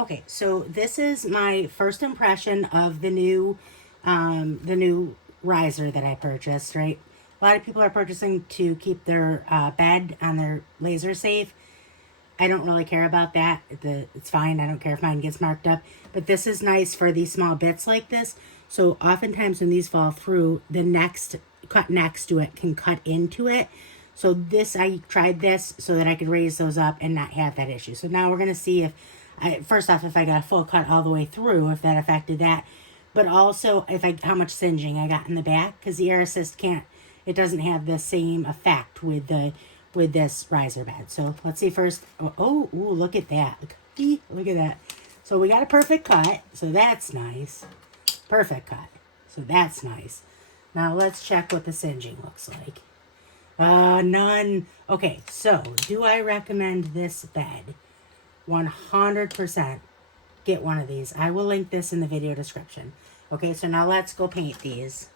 Okay, so this is my first impression of the new riser that I purchased, right? A lot of people are purchasing to keep their bed on their laser safe. I don't really care about that. It's fine. I don't care if mine gets marked up. But this is nice for these small bits like this. So oftentimes when these fall through, the next cut next to it can cut into it. So this, I tried this so that I could raise those up and not have that issue. So now we're going to see if, first off, if I got a full cut all the way through, if that affected that. But also if how much singeing I got in the back, because the Air Assist can't, it doesn't have the same effect with this riser bed. So let's see first. Ooh, look at that. Look at that. So we got a perfect cut. So that's nice. Perfect cut. So that's nice. Now let's check what the singeing looks like. None. Okay, so do I recommend this bed? 100% get one of these. I will link this in the video description. Okay, so now let's go paint these.